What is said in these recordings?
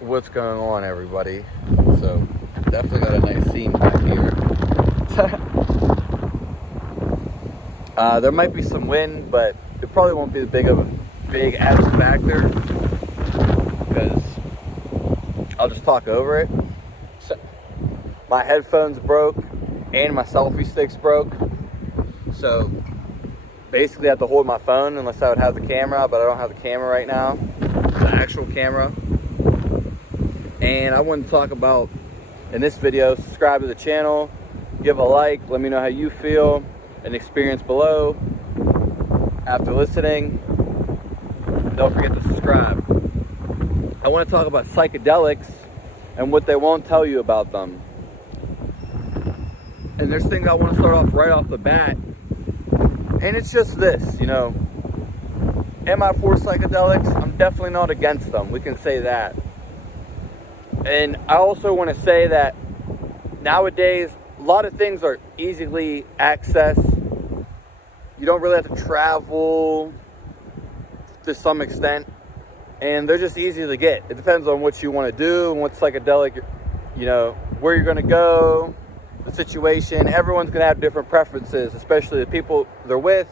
What's going on, everybody? So definitely got a nice scene back here. There might be some wind, but it probably won't be big as a factor because I'll just talk over it. So, my headphones broke and my selfie sticks broke, so basically I have to hold my phone unless I would have the camera, but I don't have the camera right now, the actual camera. And I want to talk about, in this video, subscribe to the channel, give a like, let me know how you feel, an experience below. After listening, don't forget to subscribe. I want to talk about psychedelics and what they won't tell you about them. And there's things I want to start off right off the bat. And it's just this, am I for psychedelics? I'm definitely not against them. We can say that. And I also want to say that nowadays, a lot of things are easily accessed. You don't really have to travel to some extent. And they're just easy to get. It depends on what you want to do and what psychedelic, where you're going to go, the situation. Everyone's going to have different preferences, especially the people they're with,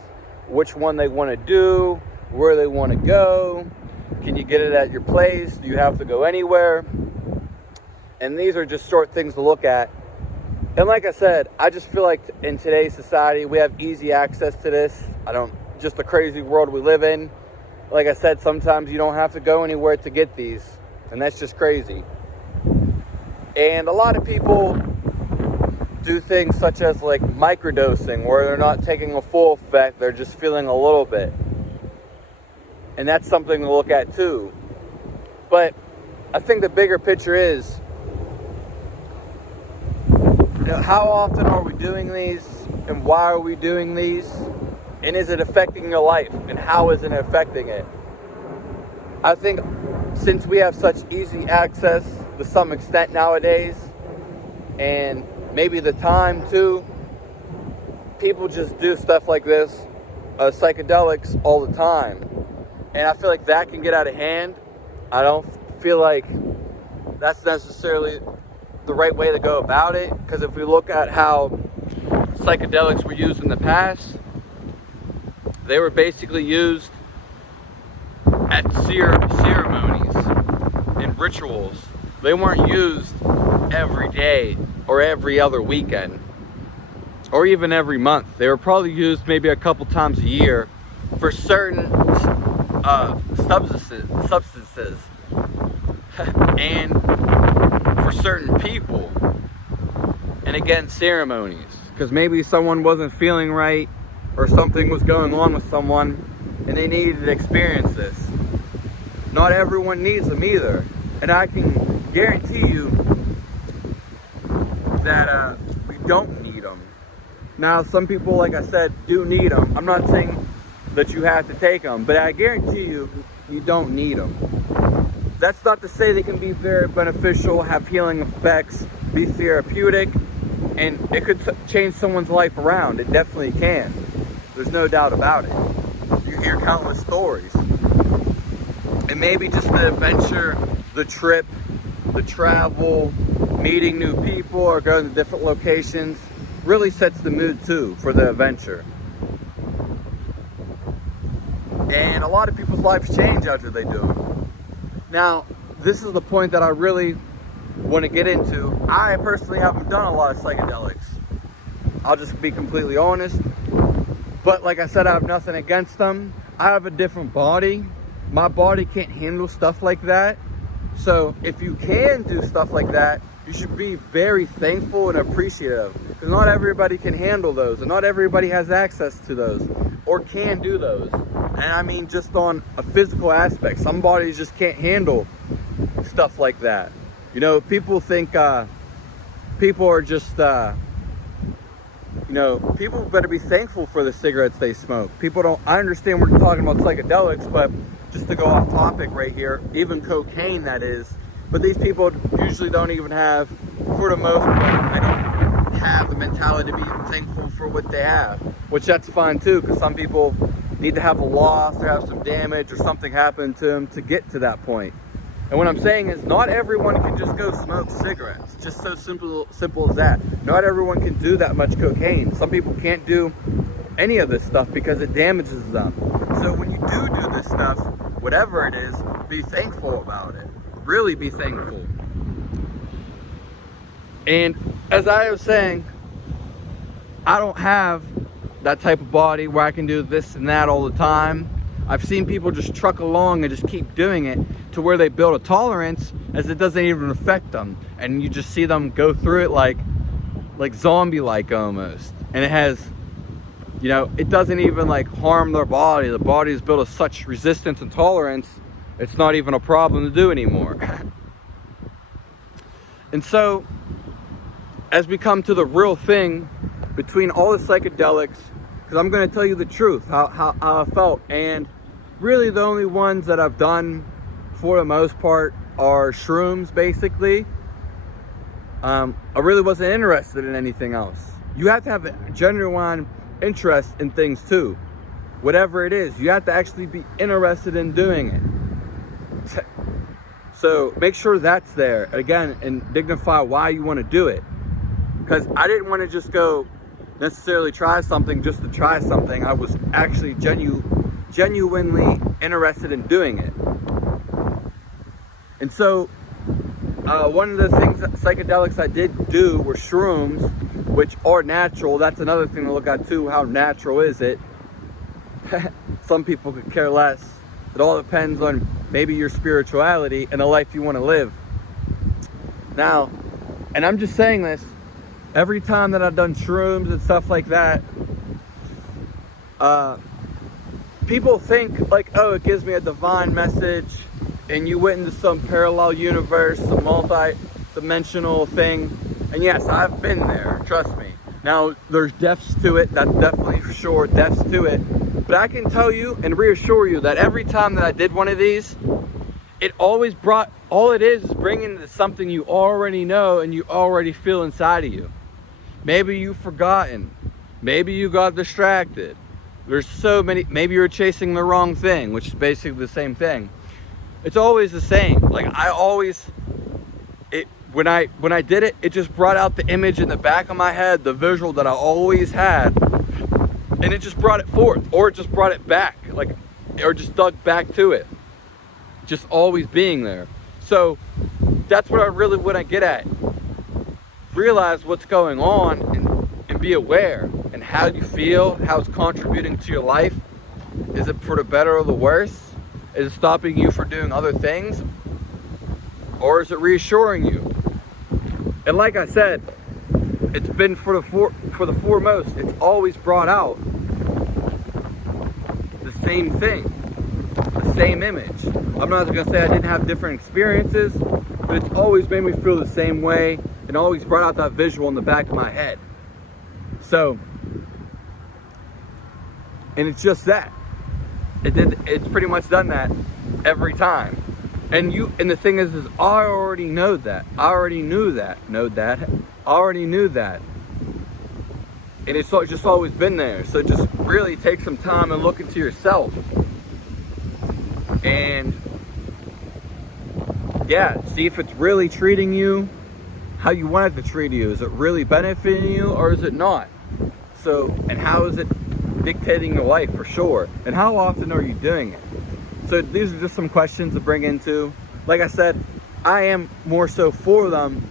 which one they want to do, where they want to go. Can you get it at your place? Do you have to go anywhere? And these are just short things to look at. And like I said, I just feel like in today's society, we have easy access to this. Just the crazy world we live in. Like I said, sometimes you don't have to go anywhere to get these. And that's just crazy. And a lot of people do things such as like microdosing, where they're not taking a full effect, they're just feeling a little bit. And that's something to look at too. But I think the bigger picture is, how often are we doing these, and why are we doing these, and is it affecting your life, and how is it affecting it? I think since we have such easy access to some extent nowadays, and maybe the time too, people just do stuff like this, psychedelics, all the time. And I feel like that can get out of hand. I don't feel like that's necessarily the right way to go about it, because if we look at how psychedelics were used in the past, they were basically used at ceremonies and rituals. They weren't used every day or every other weekend or even every month. They were probably used maybe a couple times a year for certain substances and for certain people, and again, ceremonies, because maybe someone wasn't feeling right or something was going on with someone and they needed to experience this. Not everyone needs them either, and I can guarantee you that we don't need them. Now, some people, like I said, do need them. I'm not saying that you have to take them, but I guarantee you, you don't need them. That's not to say they can be very beneficial, have healing effects, be therapeutic, and it could change someone's life around. It definitely can. There's no doubt about it. You hear countless stories. And maybe just the adventure, the trip, the travel, meeting new people, or going to different locations really sets the mood too for the adventure. And a lot of people's lives change after they do them. Now, this is the point that I really want to get into. I personally haven't done a lot of psychedelics. I'll just be completely honest. But like I said, I have nothing against them. I have a different body. My body can't handle stuff like that. So if you can do stuff like that, you should be very thankful and appreciative, because not everybody can handle those, and not everybody has access to those or can do those. And I mean just on a physical aspect. Some bodies just can't handle stuff like that. People think people are just people better be thankful for the cigarettes they smoke. I understand we're talking about psychedelics, but just to go off topic right here, even cocaine, that is. But these people usually don't even have, for the most part, they don't have the mentality to be thankful for what they have, which that's fine too, because some people need to have a loss or have some damage or something happen to them to get to that point. And what I'm saying is, not everyone can just go smoke cigarettes. Just so simple as that. Not everyone can do that much cocaine. Some people can't do any of this stuff because it damages them. So when you do this stuff, whatever it is, be thankful about it. Really be thankful. And as I was saying, I don't have that type of body where I can do this and that all the time. I've seen people just truck along and just keep doing it to where they build a tolerance as it doesn't even affect them. And you just see them go through it like zombie-like almost. And it has, you know, it doesn't even like harm their body. The body is built of such resistance and tolerance, it's not even a problem to do anymore. And so, as we come to the real thing between all the psychedelics, because I'm going to tell you the truth, how I felt. And really the only ones that I've done for the most part are shrooms, basically. I really wasn't interested in anything else. You have to have a genuine interest in things too. Whatever it is, you have to actually be interested in doing it. So make sure that's there, again, and dignify why you want to do it. Because I didn't want to just go necessarily try something just to try something. I was actually genuinely interested in doing it. And so one of the things, psychedelics I did do were shrooms, which are natural. That's another thing to look at too. How natural is it? Some people could care less. It all depends on maybe your spirituality and the life you want to live. Now, and I'm just saying this, every time that I've done shrooms and stuff like that, people think like, oh, it gives me a divine message and you went into some parallel universe, some multi-dimensional thing. And yes, I've been there, trust me. Now, there's depths to it, that's definitely for sure, depths to it. But I can tell you and reassure you that every time that I did one of these, it always brought, all it is bringing to something you already know and you already feel inside of you. Maybe you've forgotten. Maybe you got distracted. There's so many, maybe you're chasing the wrong thing, which is basically the same thing. It's always the same. Like I always, when I did it, it just brought out the image in the back of my head, the visual that I always had, and it just brought it forth, or it just brought it back, like, or just dug back to it. Just always being there. So that's what I really want to get at. Realize what's going on and be aware and how you feel, how it's contributing to your life. Is it for the better or the worse? Is it stopping you from doing other things? Or is it reassuring you? And like I said, it's been for the foremost, it's always brought out the same thing, the same image. I'm not gonna say I didn't have different experiences, but it's always made me feel the same way and always brought out that visual in the back of my head. So, and it's just that. It's pretty much done that every time. And the thing is I already know that. I already knew that. I already knew that. And it's just always been there. So just really take some time and look into yourself. And yeah, see if it's really treating you how you want it to treat you. Is it really benefiting you or is it not? So, and how is it dictating your life for sure? And how often are you doing it? So these are just some questions to bring into. Like I said, I am more so for them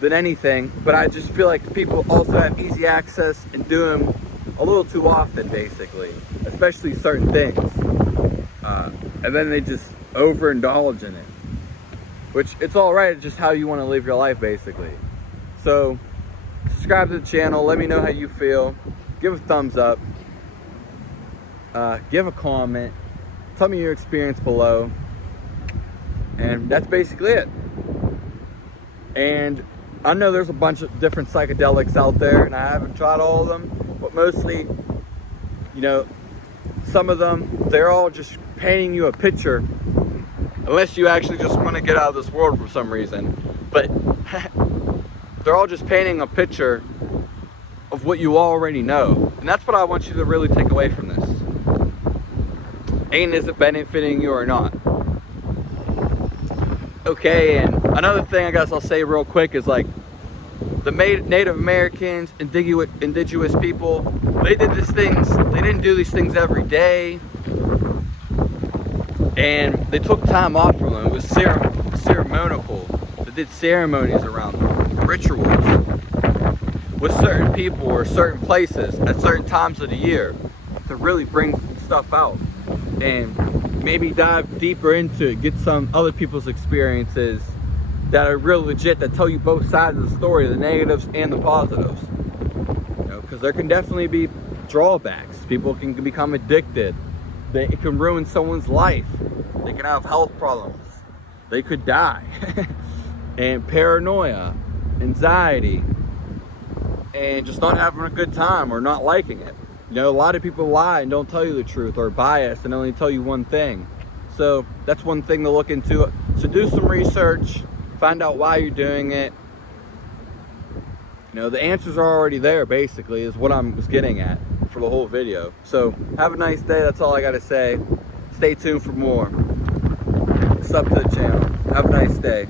than anything, but I just feel like people also have easy access and do them a little too often, basically, especially certain things. And then they just overindulge in it, which it's all right. It's just how you want to live your life, basically. So subscribe to the channel. Let me know how you feel. Give a thumbs up. Give a comment. Tell me your experience below. And that's basically it. And I know there's a bunch of different psychedelics out there, and I haven't tried all of them, but mostly, you know, some of them, they're all just painting you a picture, unless you actually just want to get out of this world for some reason. But they're all just painting a picture of what you already know. And that's what I want you to really take away from this. And is it benefiting you or not? Okay, and another thing I guess I'll say real quick is like the Native Americans, indigenous people, they didn't do these things every day, and they took time off from them. It was ceremonial. They did ceremonies around them, rituals with certain people or certain places at certain times of the year to really bring stuff out and maybe dive deeper into it, get some other people's experiences that are real legit, that tell you both sides of the story, the negatives and the positives. You know, because there can definitely be drawbacks. People can become addicted. It can ruin someone's life. They can have health problems. They could die. And paranoia, anxiety, and just not having a good time or not liking it. You know, a lot of people lie and don't tell you the truth, or bias and only tell you one thing. So that's one thing to look into. So do some research, find out why you're doing it. You know, the answers are already there, basically, is what I was getting at for the whole video. So have a nice day. That's all I got to say. Stay tuned for more. Sub to the channel. Have a nice day.